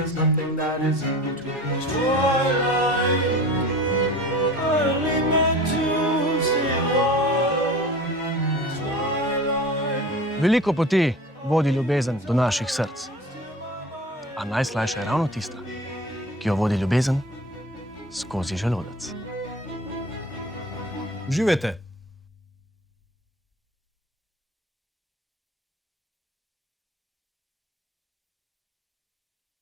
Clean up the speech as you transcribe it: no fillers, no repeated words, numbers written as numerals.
there's nothing that is in between. Twilight, only meant to see Twilight. Veliko poti vodi ljubezen do naših src. A najslajša je ravno tista, ki jo vodi ljubezen skozi želodec. Uživajte!